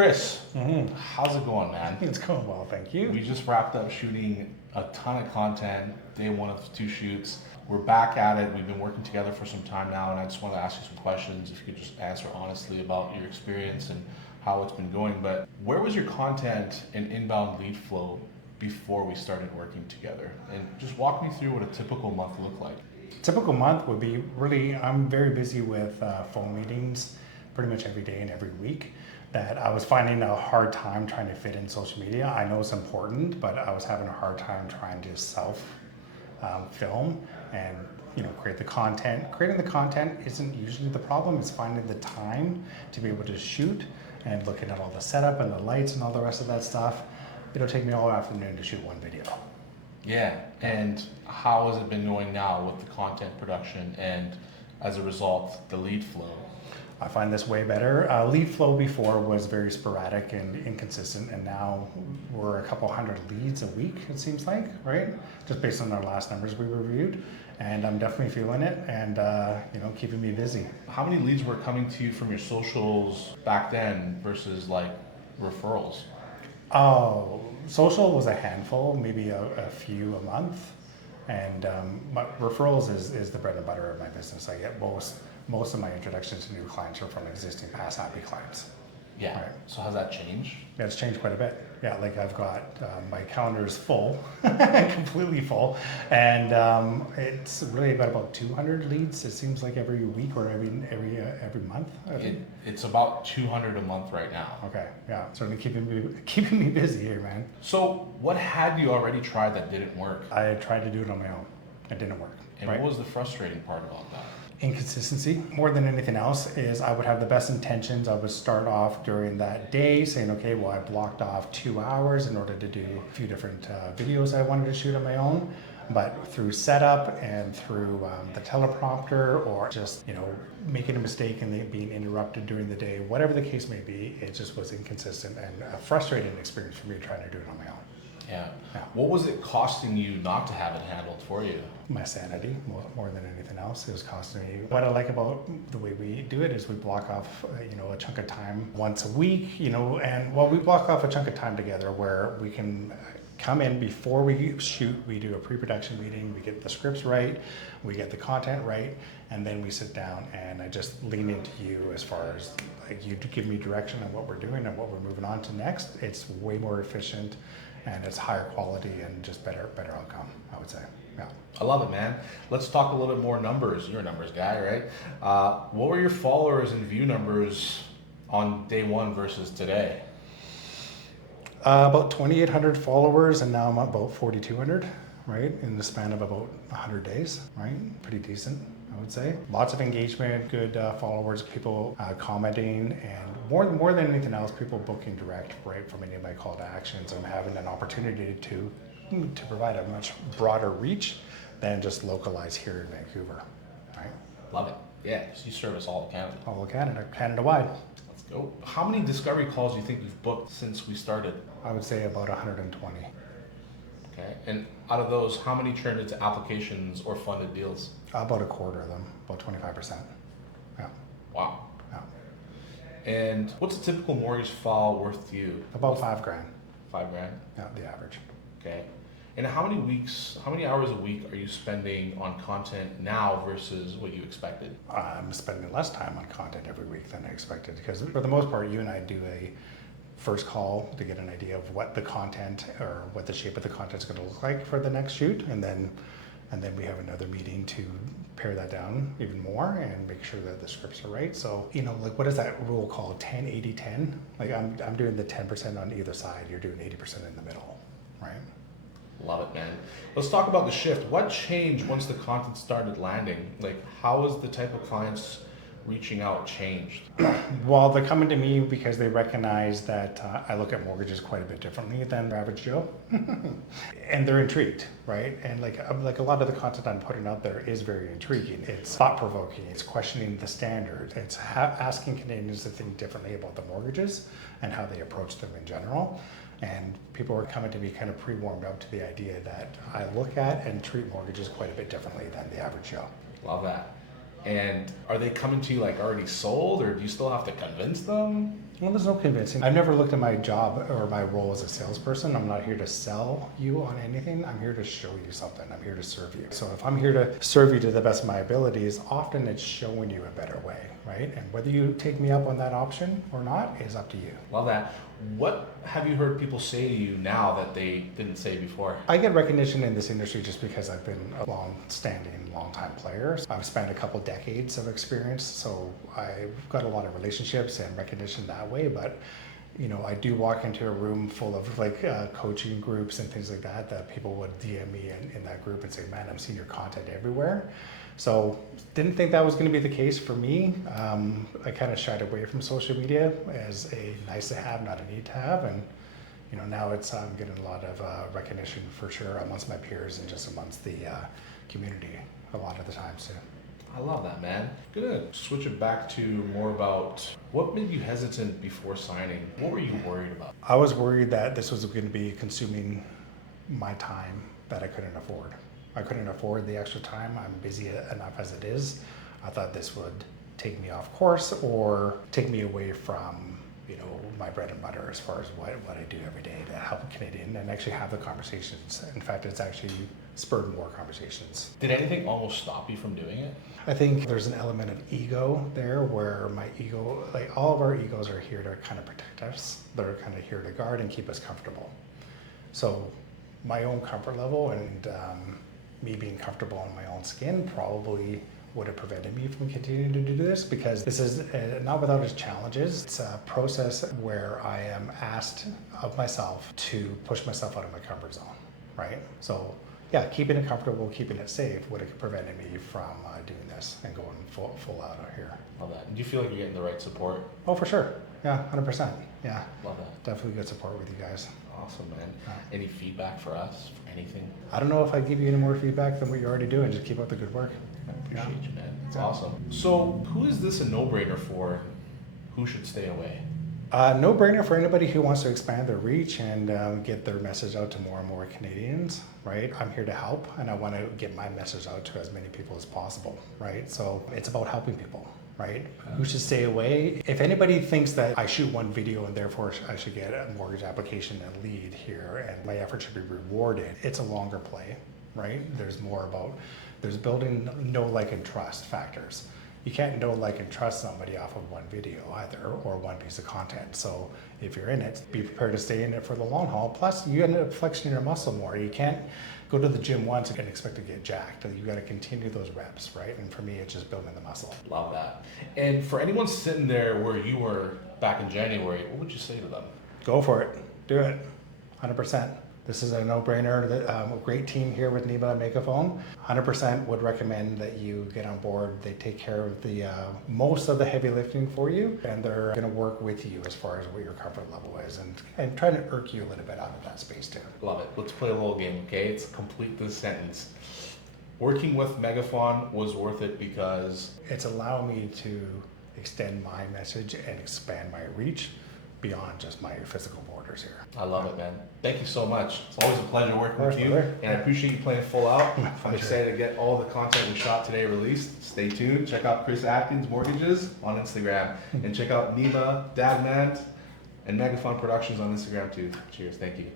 Chris, how's it going, man? It's going well, thank you. We just wrapped up shooting a ton of content, day one of 2 shoots. We're back at it. We've been working together for some time now, and I just want to ask you some questions. If you could just answer honestly about your experience and how it's been going. But where was your content and inbound lead flow before we started working together? And just walk me through what a typical month looked like. Typical month would be really, I'm very busy with phone meetings pretty much every day and every week, that I was finding a hard time trying to fit in social media. I know it's important, but I was having a hard time trying to film and create the content. Creating the content isn't usually the problem. It's finding the time to be able to shoot and looking at all the setup and the lights and all the rest of that stuff. It'll take me all afternoon to shoot one video. Yeah, and how has it been going now with the content production and as a result, the lead flow? I find this way better. Lead flow before was very sporadic and inconsistent, and now we're a couple hundred leads a week, it seems like, right? Just based on our last numbers we reviewed, and I'm definitely feeling it, and keeping me busy. How many leads were coming to you from your socials back then versus like referrals? Oh, social was a handful, maybe a few a month, and referrals is the bread and butter of my business. I get most of my introductions to new clients are from existing past happy clients. Yeah. Right. So has that changed? Yeah, it's changed quite a bit. Yeah, like I've got my calendar is full, completely full, and it's really about 200 leads. It seems like every week or every month. It's about 200 a month right now. Okay, yeah, certainly keeping me busy here, man. So what had you already tried that didn't work? I tried to do it on my own. It didn't work. And right? What was the frustrating part about that? Inconsistency. More than anything else is I would have the best intentions. I would start off during that day saying, okay, well, I blocked off 2 hours in order to do a few different videos I wanted to shoot on my own. But through setup and through the teleprompter, or just making a mistake and being interrupted during the day, whatever the case may be, it just was inconsistent and a frustrating experience for me trying to do it on my own. Yeah. What was it costing you not to have it handled for you? My sanity, more than anything else. It was costing me. What I like about the way we do it is we block off, a chunk of time once a week, and we block off a chunk of time together where we can come in before we shoot. We do a pre-production meeting. We get the scripts right, we get the content right, and then we sit down and I just lean into you as far as you give me direction on what we're doing and what we're moving on to next. It's way more efficient. And it's higher quality and just better outcome, I would say. Yeah. I love it, man. Let's talk a little bit more numbers. You're a numbers guy, right? What were your followers and view numbers on day one versus today? About 2,800 followers, and now I'm about 4,200, right? In the span of about 100 days, right? Pretty decent, I would say. Lots of engagement, good followers, people commenting, and more than anything else, people booking direct right from any of my call to actions. I'm having an opportunity to provide a much broader reach than just localized here in Vancouver, right? Love it. Yeah, so you service all of Canada. All of Canada, Canada-wide. Let's go. How many discovery calls do you think you've booked since we started? I would say about 120. Okay, and out of those, how many turned into applications or funded deals? About a quarter of them, about 25%. Yeah. Wow. Yeah. And what's a typical mortgage file worth to you? About $5,000. $5,000? Yeah, the average. Okay. And how many hours a week are you spending on content now versus what you expected? I'm spending less time on content every week than I expected, because for the most part, you and I do a first call to get an idea of what the content or what the shape of the content is going to look like for the next shoot, and then we have another meeting to pare that down even more and make sure that the scripts are right. So, what is that rule called? 10, 80, 10? Like I'm doing the 10% on either side. You're doing 80% in the middle, right? Love it, man. Let's talk about the shift. What changed once the content started landing? Like, how has the type of clients reaching out changed? Well, they're coming to me because they recognize that I look at mortgages quite a bit differently than the average Joe. And they're intrigued, right? And like a lot of the content I'm putting out there is very intriguing. It's thought-provoking. It's questioning the standard. It's asking Canadians to think differently about the mortgages and how they approach them in general. And people are coming to me kind of pre-warmed up to the idea that I look at and treat mortgages quite a bit differently than the average Joe. Love that. And are they coming to you like already sold, or do you still have to convince them? Well, there's no convincing. I've never looked at my job or my role as a salesperson. I'm not here to sell you on anything. I'm here to show you something. I'm here to serve you. So if I'm here to serve you to the best of my abilities, often it's showing you a better way, right? And whether you take me up on that option or not is up to you. Love that. What have you heard people say to you now that they didn't say before? I get recognition in this industry just because I've been a long-standing, long-time player. I've spent a couple decades of experience, so I've got a lot of relationships and recognition that way. But you know, I do walk into a room full of coaching groups and things like that people would DM me in that group and say, "Man, I'm seeing your content everywhere." So didn't think that was going to be the case for me. I kind of shied away from social media as a nice to have, not a need to have, and you know, now it's getting a lot of recognition for sure amongst my peers and just amongst the community a lot of the times too. I love that, man. Gonna switch it back to more about what made you hesitant before signing. What were you worried about? I was worried that this was going to be consuming my time that I couldn't afford. I couldn't afford the extra time. I'm busy enough as it is. I thought this would take me off course or take me away from, you know, my bread and butter as far as what I do every day to help a Canadian and actually have the conversations. In fact, it's actually spurred more conversations. Did anything almost stop you from doing it? I think there's an element of ego there where my ego, like all of our egos are here to kind of protect us. They're kind of here to guard and keep us comfortable. So my own comfort level and me being comfortable in my own skin probably would have prevented me from continuing to do this, because this is not without its challenges. It's a process where I am asked of myself to push myself out of my comfort zone, right? So yeah, keeping it comfortable, keeping it safe would have prevented me from doing this and going full out of here. Love that. Do you feel like you're getting the right support? Oh, for sure. Yeah, 100%. Yeah, Love that. definitely good support with you guys. Awesome, man. Any feedback for us? For anything? I don't know if I give you any more feedback than what you're already doing. Just keep up the good work. I appreciate you, man. It's awesome. So who is this a no-brainer for? Who should stay away? No brainer for anybody who wants to expand their reach and get their message out to more and more Canadians, right? I'm here to help and I want to get my message out to as many people as possible, right? So it's about helping people, right? Who should stay away? If anybody thinks that I shoot one video and therefore I should get a mortgage application and lead here and my effort should be rewarded, it's a longer play, right? There's building know, like, and trust factors. You can't know, like, and trust somebody off of one video either, or one piece of content. So if you're in it, be prepared to stay in it for the long haul. Plus, you end up flexing your muscle more. You can't go to the gym once and expect to get jacked. You got to continue those reps, right? And for me, it's just building the muscle. Love that. And for anyone sitting there where you were back in January, what would you say to them? Go for it. Do it. 100%. This is a no-brainer. A great team here with Neva and Megaphone. 100% would recommend that you get on board. They take care of the most of the heavy lifting for you, and they're going to work with you as far as what your comfort level is, and try to irk you a little bit out of that space too. Love it. Let's play a little game, okay? It's complete this sentence. Working with Megaphone was worth it because it's allowing me to extend my message and expand my reach beyond just my physical borders here. I love it, man. Thank you so much. It's always a pleasure working with you, brother. and I appreciate you playing full out. I'm excited to get all the content we shot today released. Stay tuned. Check out Chris Adkins Mortgages on Instagram, and check out Neva, Dagmant, and Megaphone Productions on Instagram too. Cheers. Thank you.